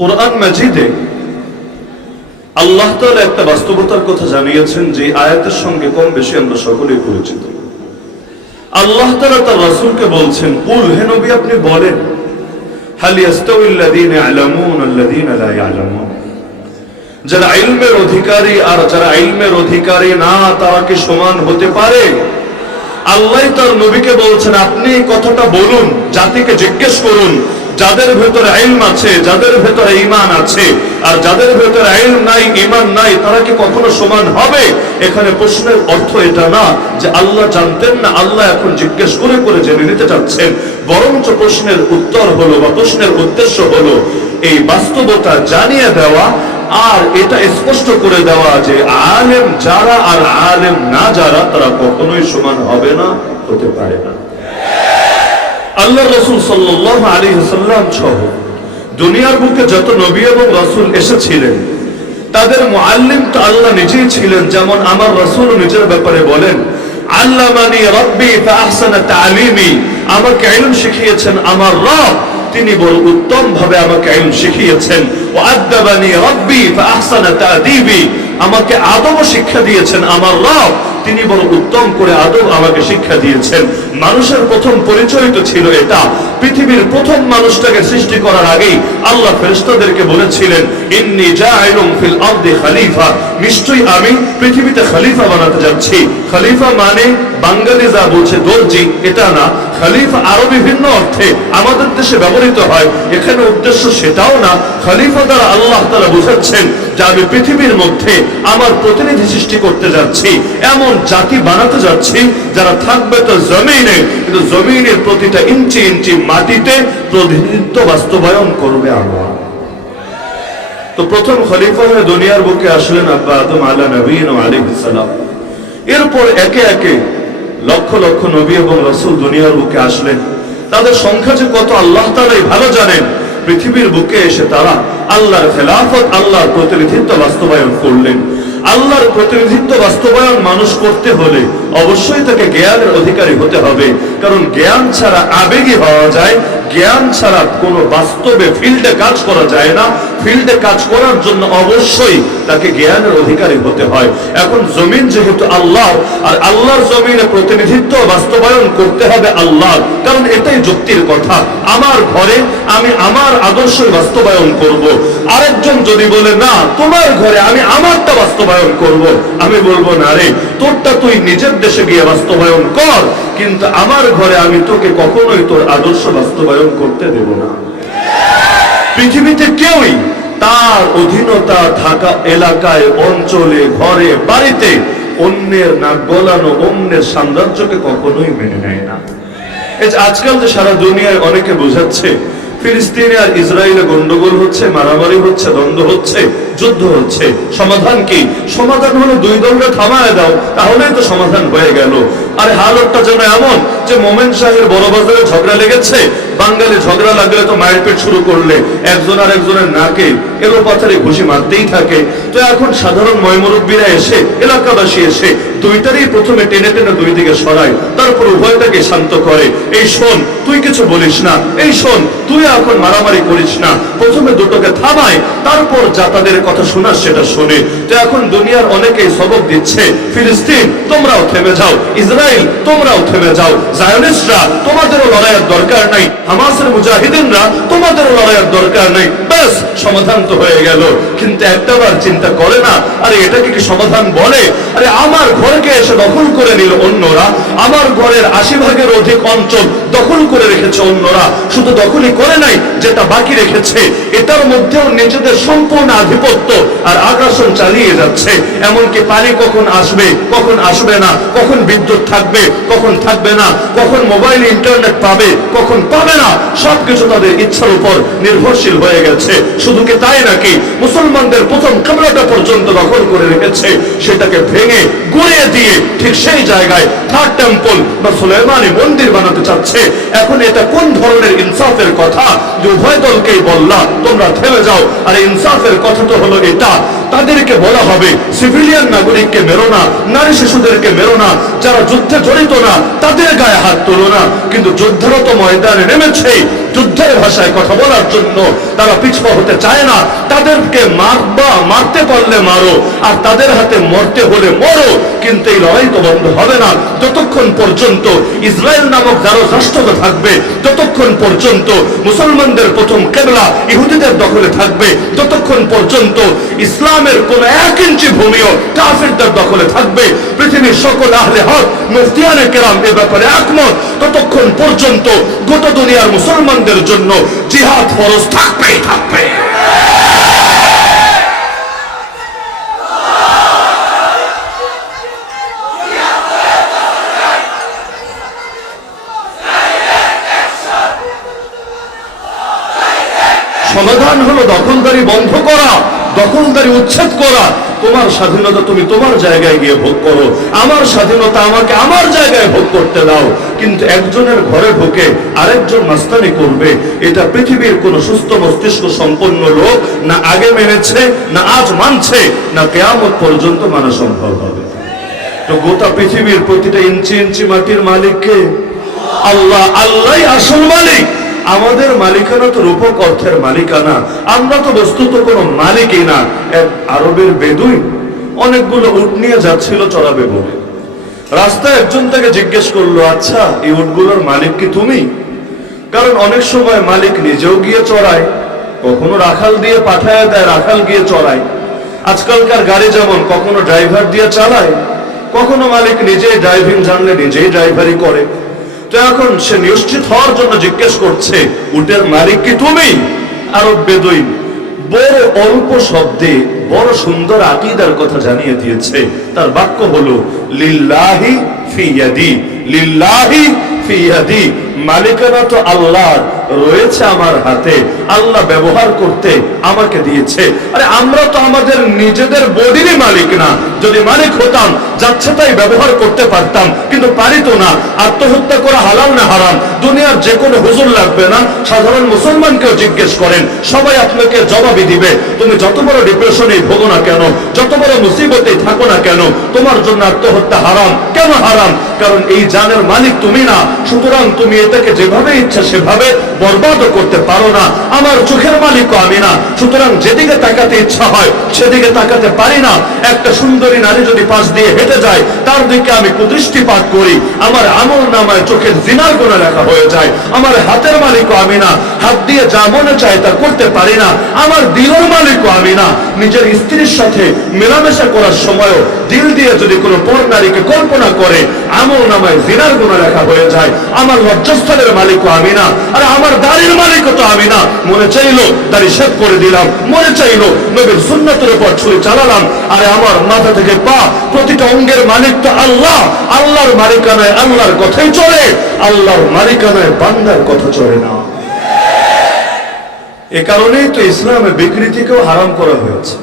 কোরআন মাজিদে আল্লাহ তাআলা একটা বাস্তবতার কথা জানিয়েছেন যে আয়াতের সঙ্গে কম বেশি আমরা সকলেই পরিচিত। আল্লাহ তাআলা তার রাসূলকে বলছেন, কুল, হে নবী আপনি বলেন, হাল ইয়াস্তাউল্লাযীনা ইয়ালামুন আল্লাযীনা লা ইয়ালামুন, যারা ইলমের অধিকারী আর যারা ইলমের অধিকারী না তারা কি সমান হতে পারে? আল্লাহ তার নবীকে বলছেন আপনি এই কথাটা বলুন, জাতিকে জিজ্ঞেস করুন, যাদের ভেতরে ইলম আছে, যাদের ভেতরে ঈমান আছে আর যাদের ভেতরে ইলম নাই, ঈমান নাই, তারা কি কখনো সমান হবে? এখানে প্রশ্নের অর্থ এটা না যে আল্লাহ জানতেন না, আল্লাহ এখন জিজ্ঞেস করে করে জেনে নিতে চাচ্ছেন, বরঞ্চ প্রশ্নের উত্তর হলো বা প্রশ্নের উদ্দেশ্য হলো এই বাস্তবতা জানিয়ে দেওয়া আর এটা স্পষ্ট করে দেওয়া যে আলেম যারা আর আলেম না যারা তারা কখনোই সমান হবে না, হতে পারে না। আল্লাহ রাসূল সাল্লাল্লাহু আলাইহি ওয়াসাল্লাম সহ দুনিয়ার বুকে যত নবী এবং রাসূল এসেছিলেন তাদের মুআল্লিম তো আল্লাহ নিজেই ছিলেন। যেমন আমার রাসূল নিজের ব্যাপারে বলেন, আল্লামানি রাব্বি ফাআহসানা তা'লিমি, আমাকে ইলম শিখিয়েছেন আমার রব, তিনি বড় উত্তম ভাবে আমাকে ইলম শিখিয়েছেন। ওয়া আদাবানি রাব্বি ফাআহসানা তা'দীবি, আমাকে আদব শিক্ষা দিয়েছেন আমার রব, তিনি বড় উত্তম করে আদব আমাকে শিক্ষা দিয়েছেন। মানুষের প্রথম পরিচয় তো ছিল এটা। পৃথিবীর প্রথম মানুষটাকে সৃষ্টি করার আগেই আল্লাহ ফেরেশতাদেরকে বলেছিলেন, ইন্নী জাইলুন ফিল আরদি খলিফা, নিশ্চয়ই আমি পৃথিবীতে খলিফা বানাতে যাচ্ছি। খলিফা মানে বাঙালি যা বলছে দর্জি, এটা না। খলিফা আরো বিভিন্ন অর্থে আমাদের দেশে ব্যবহৃত হয়, এখানে উদ্দেশ্য সেটাও না। খলিফা দ্বারা আল্লাহ তাআলা বোঝাচ্ছেন যে আমি পৃথিবীর মধ্যে আমার প্রতিনিধি সৃষ্টি করতে যাচ্ছি, এমন জাতি বানাতে যাচ্ছি যারা থাকবে তো জমিনে, কিন্তু জমিনের প্রতিটা ইঞ্চি ইঞ্চি মাটিতে প্রতিনিধিত্ব বাস্তবায়ন করবে আল্লাহ। তো প্রথম খলিফা হয়ে দুনিয়ার বুকে আসলেন আব্বা আদম আলা নবীনা আলাইহিস সালাম। এরপর একে একে লক্ষ লক্ষ নবী এবং রাসূল দুনিয়ার বুকে আসলেন। তাদের সংখ্যা যে কত আল্লাহ তাআলাই ভালো জানেন। পৃথিবীর বুকে এসে তারা আল্লাহর খেলাফত, আল্লাহর প্রতিনিধিত্ব বাস্তবায়ন করলেন। আল্লাহর প্রতিনিধিত্ব বাস্তবায়ন মানুষ করতে হলে অবশ্যই তাকে জ্ঞানের অধিকারী হতে হবে, কারণ জ্ঞান ছাড়া আবেগী হওয়া যায়, জ্ঞান ছাড়া কোনো বাস্তবে ফিল্ডে কাজ করা যায় না। ফিল্ডে কাজ করার জন্য অবশ্যই তাকে জ্ঞানের অধিকারী হতে হয়। এখন জমিন যেহেতু আল্লাহ, আর আল্লাহর জমিনে প্রতিনিধিত্ব বাস্তবায়ন করতে হবে আল্লাহ, কারণ এটাই যুক্তির কথা। আমার ঘরে আমি আমার আদর্শই বাস্তবায়ন করব, আরেকজন যদি বলে না তোমার ঘরে আমি আমারটা বাস্তবায়ন করব, আমি বলবো না রে, তোরটা তুই নিজের দেশে গিয়ে বাস্তবায়ন কর, কিন্তু আমার ঘরে আমি তোকে কখনোই তোর আদর্শ বাস্তবায়ন করতে দেব না। পৃথিবীতে কেউই তার অধীনতা থাকা এলাকায়, অঞ্চলে, ঘরে, বাড়িতে অন্যের নাক গলানো, অন্যের সাম্রাজ্যকে কখনোই মেনে নেয় না। এই যে আজকাল যে সারা দুনিয়ায় অনেকে বোঝাচ্ছে ফিলিস্তিনে আর ইসরায়েলে গন্ডগোল হচ্ছে, মারামারি হচ্ছে, দ্বন্দ্ব হচ্ছে, যুদ্ধ হচ্ছে, সমাধান কি? সমাধান হলো দুই দলকে থামায় দাও, তাহলেই তো সমাধান হয়ে গেল। আরে হালতটা যেন এমন যে মোমেন শাহের বড় বাজারে ঝগড়া লেগেছে, বাঙালি ঝগড়া লাগলে তো মায়ের পেট শুরু করলে একজন আর একজনের নাকে এলো পাথারে ঘুষি মারতেই থাকে। তো এখন সাধারণ ময়মুরব্বীরা এসে, এলাকাবাসী এসে দুইটারই প্রথমে টেনে টেনে দুই দিকে সরায়, তারপর উভয়টাকে শান্ত করে। এই শোন, তুই কিছু বলিস না, এই শোন, তুই এখন মারামারি করিস না। প্রথমে দুটোকে থামায়, তারপর যা তাদের কথা শোনার সেটা শোনে। তো এখন দুনিয়ার অনেকেই সবক দিচ্ছে, ফিলিস্তিন তোমরাও থেমে যাও, ইসরায়েল তোমরাও থেমে যাও, জায়নিস্টরা তোমাদেরও লড়াইয়ের দরকার নাই, হামাসের মুজাহিদিনরা তোমাদেরও লড়াইয়ের দরকার নাই, ব্যাস সমাধান তো হয়ে গেল। কিন্তু একটাবার চিন্তা করে না, আরে এটাকে কি সমাধান বলে? আরে আমার ঘরকে এসে দখল করে নিল অন্যরা, আমার ঘরের 80% অধিক অঞ্চল দখল করে রেখেছে অন্যরা। শুধু দখলই করে নাই, যেটা বাকি রেখেছে এটার মধ্যেও নিজেদের সম্পূর্ণ আধিপত্য আর আগ্রাসন চালিয়ে যাচ্ছে। এমনকি পানি কখন আসবে, কখন আসবে না, কখন বিদ্যুৎ থাকবে, কখন থাকবে না, কখন মোবাইল ইন্টারনেট পাবে, কখন পাবে না, সবকিছু তাদের ইচ্ছার উপর নির্ভরশীল হয়ে গেছে। শুধু কি তাই নাকি, মুসলমানদের প্রথম কামরাটা পর্যন্ত দখল করে রেখেছে, সেটাকে ভেঙে গুঁড়িয়ে দিয়ে ঠিক সেই জায়গায় থার্ড টেম্পল বা সুলাইমানি মন্দির বানাতে চাচ্ছে। এখন এটা কোন ধরনের ইনসাফের কথা যে উভয় দলকেই বললা তোমরা থেমে যাও? আর ইনসাফের কথা তো হলো এটা, তাদেরকে বলা হবে সিভিলিয়ান নাগরিককে মেরো না, নারী শিশুদেরকে মেরো না, যারা যুদ্ধে জড়িত না তাদের গায়ে হাত তোলো না। কিন্তু যুদ্ধরত ময়দানে নেমেছে যুদ্ধের ভাষায় কথা বলার জন্য তারা পিছপা হতে চায় না। তাদেরকে মারতে পারলে মারো, আর তাদের হাতে মরতে হলে মরো, কিন্তু এই লড়াই তো বন্ধ হবে না যতক্ষণ পর্যন্ত ইসরায়েল নামক যারা রাষ্ট্র থাকবে, যতক্ষণ পর্যন্ত মুসলমানদের প্রথম কেবলা ইহুদিদের দখলে থাকবে, যতক্ষণ পর্যন্ত ইসলামের কোন 1 ইঞ্চি ভূমিও কাফিরদের দখলে থাকবে। পৃথিবীর সকল আহলে হক মুফতিয়ানে কেরাম এ ব্যাপারে একমত, ততক্ষণ পর্যন্ত গোটা দুনিয়ার মুসলমানদের জন্য জিহাদ ফরজ থাকবেই থাকবে। সমাধান হলো দখলদারি বন্ধ করা, দখলদারি উচ্ছেদ করা। তোমার স্বাধীনতা তুমি তোমার জায়গায় গিয়ে ভোগ করো, আমার স্বাধীনতা আমাকে আমার জায়গায় ভোগ করতে দাও। কিন্তু একজনের ঘরে ঢুকে আরেকজন মাস্তানি করবে, এটা পৃথিবীর কোন সুস্থ মস্তিষ্ক সম্পন্ন লোক না আগে মেনেছে, না আজ মানছে, না কিয়ামত পর্যন্ত মানা সম্ভব হবে। তো গোটা পৃথিবীর প্রতিটা ইঞ্চি ইঞ্চি মাটির মালিককে আল্লাহ, আল্লাহই আসল মালিক। আমাদের মালিকানা তো রূপক অর্থের মালিকানা, আমরা তো বস্তুত কোনো মালিকই না। এক আরবের বেদুই অনেকগুলো উট নিয়ে যাচ্ছিল চড়াবে বলে, রাস্তায় একজন তাকে জিজ্ঞেস করলো, আচ্ছা এই উটগুলোর মালিক কি তুমি? কারণ অনেক সময় মালিক নিজেও গিয়ে চড়ায়, কখনো রাখাল দিয়ে পাঠায় দেয়, রাখাল গিয়ে চড়ায়। আজকালকার গাড়ি যেমন কখনো ড্রাইভার দিয়ে চালায়, কখনো মালিক নিজেই ড্রাইভিং জানলে নিজেই ড্রাইভারি করে। তো এখন সে নিশ্চিত হওয়ার জন্য জিজ্ঞেস করছে, উটের মালিক কি তুমি? আরব বেদুইন বড় অল্প শব্দে বড় সুন্দর আকীদার কথা জানিয়ে দিয়েছে। তার বাক্য হলো লিল্লাহি ফি ইয়াদি, লিল্লাহি ফি ইয়াদি, মালিকানা তো আল্লাহর, রয়েছে আমার হাতে, আল্লাহ ব্যবহার করতে আমাকে দিয়েছে। আরে আমরা তো আমাদের নিজেদের বডিরই মালিক না, যদি মালিক হতাম যাচ্ছে তাই ব্যবহার করতে পারতাম, কিন্তু পারি তো না। আত্মহত্যা করা হালাল না হারাম? দুনিয়ার যে কোনো হুজুর লাগবে না, সাধারণ মুসলমানকেও জিজ্ঞেস করেন, সবাই আপনাকে জবাবই দিবে। তুমি যত বড় ডিপ্রেশনেই ভোগো না কেন, যত বড় মুসিবতেই থাকো না কেন, তোমার জন্য আত্মহত্যা হারাম। কেন হারাম? কারণ এই জানের মালিক তুমি না, সুতরাং তুমি এটাকে যেভাবে ইচ্ছা সেভাবে বরবাদ করতে পারো না। আমার চোখের মালিকও আমি না, সুতরাং যেদিকে তাকাতে ইচ্ছা হয় সেদিকে তাকাতে পারি না। একটা সুন্দরী নারী যদি পাশ দিয়ে হেঁটে যায়, তার দিকে আমি কুদৃষ্টিপাত করি, আমার আমল নামায় চোখের জিনার গুনাহ লেখা হয়ে যায়। আমার হাতের মালিকও আমি না, হাত দিয়ে যা মনে চায় তা করতে পারি না। আমার দিলের মালিকও আমি না, নিজের স্ত্রীর সাথে মেলামেশা করার সময়ও দিল দিয়ে যদি কোনো পর নারীকে কল্পনা করে, আমল নামায় জিনার গুনাহ লেখা হয়ে যায়। আমার লজ্জাস্থানের মালিকও আমি না, আর আমার দাড়ির মালিকও তো আমি না। মনে চাইলো দাড়ি শেভ করে দিলাম, মনে চাইলো নবীর সুন্নাতের উপর ছুরি চালালাম। আরে আমার মাথা থেকে পা প্রতিটা অঙ্গের মালিক তো আল্লাহ। আল্লাহর মালিকানায় আল্লাহর কথাই চলে, আল্লাহর মালিকানায় বান্দার কথা চলে না। এ কারণেই তো ইসলামে বিকৃতিকেও হারাম করা হয়েছে।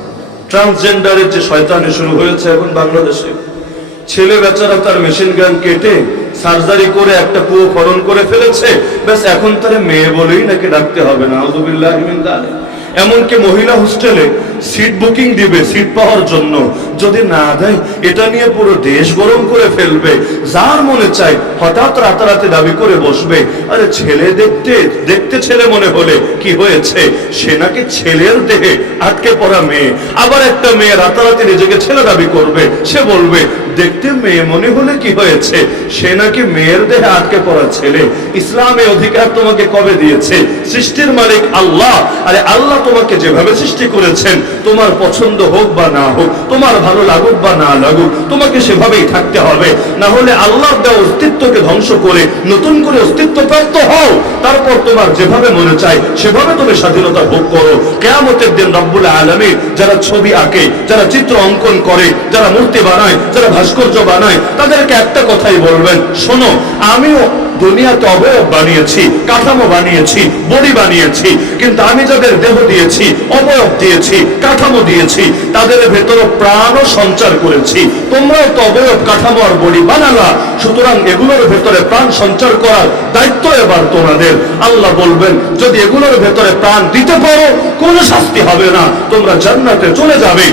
ট্রান্সজেন্ডারের যে শয়তানি শুরু হয়েছে এখন বাংলাদেশে, ছেলে বেচারা তার মেশিন গান কেটে সার্জারি করে একটা পুয়ো খনন করে ফেলেছে, ব্যাস এখন তারা মেয়ে বলেই নাকি ডাকতে হবে না। আউযুবিল্লাহি মিন যালিক। এমনকি মহিলা হোস্টেলে সিট বুকিং দিবে সিট পাওয়ার জন্য, যদি না দেয় এটা নিয়ে পুরো দেশ গরম করে ফেলবে। যার মনে চায় হঠাৎ রাতারাতি দাবি করে বসবে। আরে ছেলে দেখতে দেখতে ছেলে মনে হলে কি হয়েছে, সে নাকি ছেলের দেহে আটকে পড়া মেয়ে। আবার একটা মেয়ে রাতারাতি নিজেকে ছেলে দাবি করবে, সে বলবে দেখতে মেয়ে মনে হলে কি হয়েছে, সে নাকি মেয়ের দেহে আটকে পড়া ছেলে। ইসলামে অধিকার তোমাকে কবে দিয়েছে? সৃষ্টির মালিক আল্লাহ। আরে আল্লাহ তোমাকে যেভাবে সৃষ্টি করেছেন, তোমার পছন্দ হোক বা না হোক, তোমার ভালো লাগুক বা না লাগুক, তোমাকে সেভাবেই থাকতে হবে। না হলে আল্লাহর দেওয়া অস্তিত্বকে ধ্বংস করে নতুন করে অস্তিত্ব প্রাপ্ত হও, তারপর তোমার যেভাবে মনে চায় সেভাবে তুমি স্বাধীনতা ভোগ করো। কিয়ামতের দিন রব্বুল আলামিন যারা ছবি আঁকে, যারা চিত্র অঙ্কন করে, যারা মূর্তি বানায়, যারা ভাস্কর্য বানায়, তাদেরকে একটা কথাই বলবেন, শোনো আমিও দুনিয়াতে অবয়ব বানিয়েছি, কাঠামো বানিয়েছি, বডি বানিয়েছি, কিন্তু আমি যাদের দেহ দিয়েছি, অবয়ব দিয়েছি, কাঠামো দিয়েছি, তাদের ভেতরে প্রাণও সঞ্চার করেছি। তোমরাও তো অবয়ব, কাঠামো আর বডি বানালা, সুতরাং এগুলোর ভেতরে প্রাণ সঞ্চার করার দায়িত্ব এবার তোমাদের। আল্লাহ বলবেন যদি এগুলোর ভেতরে প্রাণ দিতে পারো কোনো শাস্তি হবে না, তোমরা জান্নাতে চলে যাবে।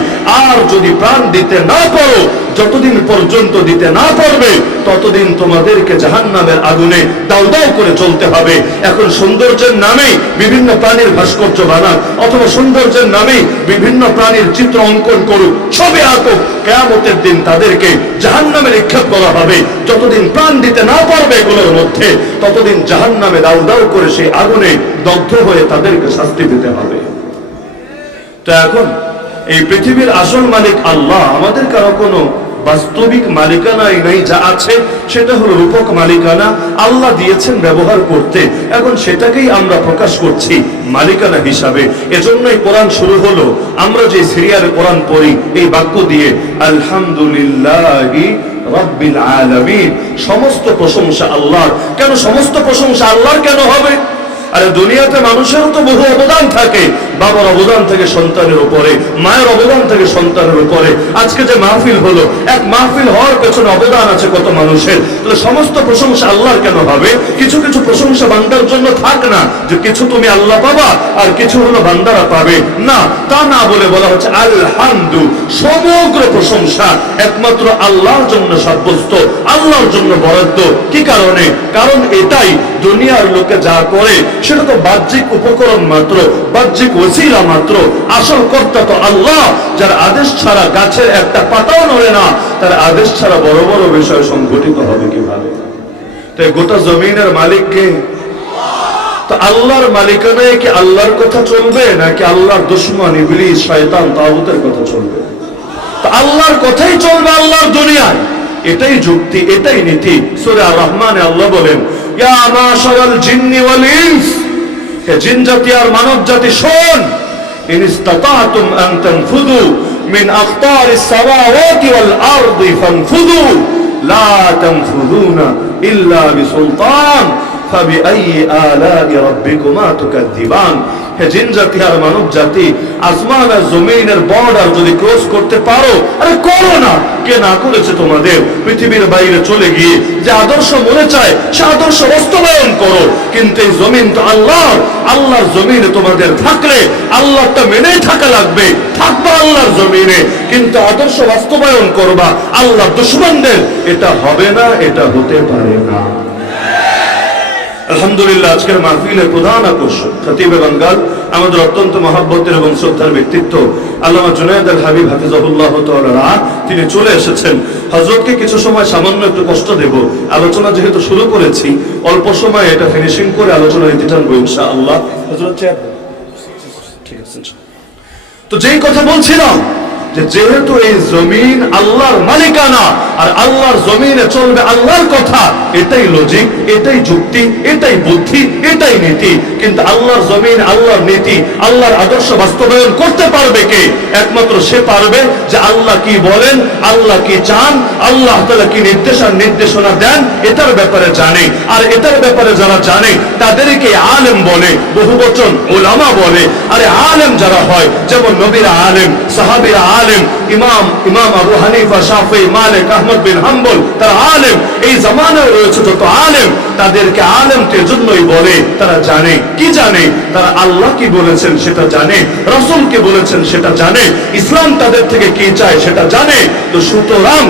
আর যদি প্রাণ দিতে না পারো, যতদিন পর্যন্ত দিতে না পারবে ততদিন তোমাদেরকে জাহান্নামের আগুনে দাউ দাউ করে চলতে হবে। এখন সৌন্দর্যের নামে বিভিন্ন প্রাণীর ভাস্কর্য বানাক, অথবা সৌন্দর্যের নামে বিভিন্ন প্রাণীর চিত্র অঙ্কন করুক, ছবি আঁকুক, কিয়ামতের দিন তাদেরকে জাহান্নামে নিক্ষেপ করা হবে। যতদিন প্রাণ দিতে না পারবে এগুলোর মধ্যে, ততদিন জাহান্নামে দাউ দাউ করে সেই আগুনে দগ্ধ হয়ে তাদেরকে শাস্তি দিতে হবে। তো এখন এই পৃথিবীর আসল মালিক আল্লাহ, আমাদের কারো কোনো বাস্তবিক মালিকানাই নাই। যা আছে সেটা হলো রূপক মালিকানা, আল্লাহ দিয়েছেন ব্যবহার করতে, এখন সেটাকেই আমরা প্রকাশ করছি মালিকানা হিসাবে। এজন্যই কোরআন শুরু হলো, আমরা যে সিরিয়ালে কোরআন পড়ি এই বাক্য দিয়ে, আলহামদুলিল্লাহি রাব্বিল আলামিন, সমস্ত প্রশংসা আল্লাহর। কেন সমস্ত প্রশংসা আল্লাহর কেন হবে? আরে দুনিয়াতে মানুষেরও তো বহু অবদান থাকে, বাবার অবদান থেকে সন্তানের উপরে, মায়ের অবদান থেকে সন্তানের উপরে। আজকে যে মাহফিল হলো, এক মাহফিল হওয়ার পেছনে অবদান আছে কত মানুষের। তাহলে সমস্ত প্রশংসা আল্লাহর কেন হবে? কিছু কিছু প্রশংসা বান্দার জন্য থাক না, যে কিছু তুমি আল্লাহ পাবা আর কিছু হলো বান্দারা পাবে, না, তা না বলে বলা হচ্ছে আলহামদু, সমগ্র প্রশংসা একমাত্র আল্লাহর জন্য সাব্যস্ত, আল্লাহর জন্য বরাদ্দ। কি কারণে? কারণ এটাই দুনিয়ার লোকে যা করে সেটা তো বাহ্যিক উপকরণ মাত্র, বাহ্যিক ওসিলা মাত্র। আসল কর্তা তো আল্লাহ, যার আদেশ ছাড়া গাছের একটা পাতাও নড়ে না, তার আদেশ ছাড়া বড় বড় বিষয় সংঘটিত হবে কিভাবে? তাই গোটা জমিনের মালিক কে? তো আল্লাহর মালিকানায় কি আল্লাহর কথা চলবে, নাকি আল্লাহর দুশমন ইবলিস শয়তান তাগুতের কথা চলবে? তো আল্লাহর কথাই চলবে আল্লাহর দুনিয়ায়, এটাই যুক্তি, এটাই নীতি। সূরা আর-রহমানে আল্লাহ বলেন, ইয়া মাশারাল জিন্নি ওয়াল ইনস, হে জিন জাতি আর মানব জাতি শোন, ইন ইসতাতাতুম আন তানফুযু মিন আকতারিস সামাওয়াতি ওয়াল আরদি ফানফুযু লা তানফুযুনা ইল্লা বিসুলতান ফাবিআইয়ি আলা'i রাব্বিকুমা তুকাযযিবান। হে জিন জাতি আর মানব জাতি, আসমান আর জমিনের বর্ডার যদি ক্রস করতে পারো, আরে করো না, কে না করেছে তোমাদের? পৃথিবীর বাইরে চলে গিয়ে যে আদর্শ মনে চায় সে আদর্শ বাস্তবায়ন করো, কিন্তু এই জমিন তো আল্লাহর, আল্লাহর জমিনে তোমাদের থাকলে আল্লাহটা মেনেই থাকা লাগবে, থাকবা আল্লাহর জমিনে, কিন্তু আদর্শ বাস্তবায়ন করবা আল্লাহর দুশমনদের, এটা হবে না, এটা হতে পারে না। আলহামদুলিল্লাহ, আজকের মাহফিলের প্রধান আকর্ষণ খতিবে বাঙ্গাল, আমাদের অত্যন্ত মহব্বতের এবং শ্রদ্ধার ব্যক্তিত্ব আল্লামা জুনায়েদ আল হাবিব হাফিজাহুল্লাহ তাআলা, তিনি চলে এসেছেন। হযরতকে কিছু সময় সামান্য একটু কষ্ট দেব, আলোচনা যেহেতু শুরু করেছি, অল্প সময় এটা ফিনিশিং করে আলোচনা নীতি টানবো ইনশাআল্লাহ। হযরত ঠিক আছে। তো যেই কথা বলছিলাম, যে যেহেতু এই জমিন আল্লাহর মালিকানা আর আল্লাহর জমিনে চলবে আল্লাহর কথা, এটাই লজিক, এটাই যুক্তি, এটাই বুদ্ধি, এটাই নীতি। কিন্তু আল্লাহর জমিন, আল্লাহর নীতি, আল্লাহর আদর্শ বাস্তবায়ন করতে পারবে কে? একমাত্র সে পারবে যে আল্লাহ কি বলেন, আল্লাহ কি চান, আল্লাহ তাআলা কি নির্দেশনা দেন, এটার ব্যাপারে জানে। আর এটার ব্যাপারে যারা জানে তাদেরকে আলেম বলে, বহুবচন উলামা বলে। আরে আলেম যারা হয়, যেমন নবীরা আলেম, সাহাবীরা আলেম, ইমাম আবু হানিফা, শাফি, মালিক, আহমদ বিন হাম্বল, তারা আলেম। এই জামানায় রয়েছে যত আলেম, তাদেরকে আলেম এজন্যই বলে, তারা জানে। কি জানে? তারা আল্লাহ কি বলেছেন সেটা জানে, রাসূল কি বলেছেন সেটা জানে, ইসলাম তাদের থেকে কি চায় সেটা জানে। তো সুতরাং